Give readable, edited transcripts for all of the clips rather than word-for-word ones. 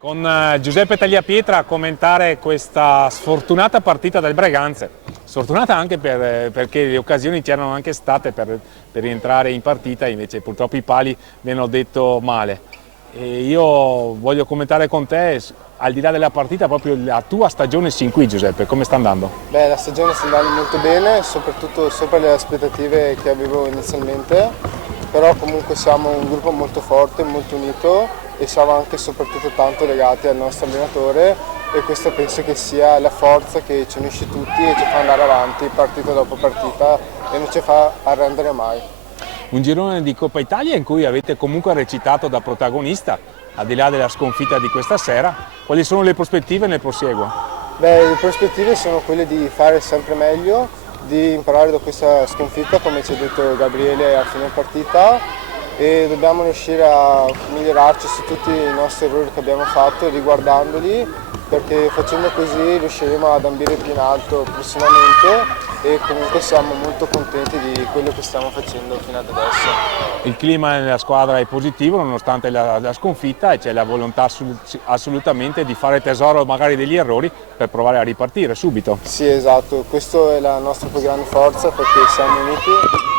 Con Giuseppe Tagliapietra a commentare questa sfortunata partita del Breganze, sfortunata anche perché le occasioni c'erano anche state per rientrare in partita, invece purtroppo i pali mi hanno detto male. E io voglio commentare con te, al di là della partita, proprio la tua stagione sin qui, Giuseppe, come sta andando? Beh, la stagione sta andando molto bene, soprattutto sopra le aspettative che avevo inizialmente, però comunque siamo un gruppo molto forte, molto unito e siamo anche e soprattutto tanto legati al nostro allenatore e questa penso che sia la forza che ci unisce tutti e ci fa andare avanti partita dopo partita e non ci fa arrendere mai. Un girone di Coppa Italia in cui avete comunque recitato da protagonista, al di là della sconfitta di questa sera. Quali sono le prospettive nel prosieguo? Beh, le prospettive sono quelle di fare sempre meglio, di imparare da questa sconfitta, come ci ha detto Gabriele a fine partita, e dobbiamo riuscire a migliorarci su tutti i nostri errori che abbiamo fatto, riguardandoli, perché facendo così riusciremo ad ambire più in alto prossimamente e comunque siamo molto contenti di quello che stiamo facendo fino ad adesso. Il clima nella squadra è positivo nonostante la sconfitta e c'è la volontà assolutamente di fare tesoro magari degli errori per provare a ripartire subito. Sì, esatto, questa è la nostra più grande forza perché siamo uniti,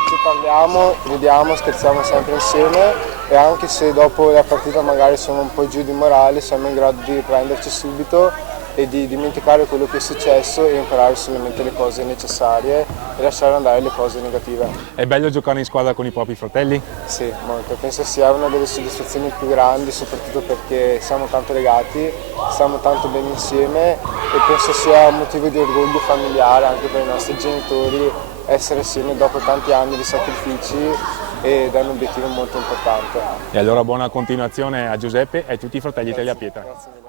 ci parliamo, ridiamo, scherziamo sempre insieme e anche se dopo la partita magari siamo un po' giù di morale siamo in grado di riprenderci subito e di dimenticare quello che è successo e imparare solamente le cose necessarie e lasciare andare le cose negative. È bello giocare in squadra con i propri fratelli? Sì, molto. Penso sia una delle soddisfazioni più grandi, soprattutto perché siamo tanto legati, stiamo tanto bene insieme e penso sia un motivo di orgoglio familiare anche per i nostri genitori essere assieme dopo tanti anni di sacrifici ed è un obiettivo molto importante. E allora buona continuazione a Giuseppe e a tutti i fratelli Tagliapietra. Grazie mille.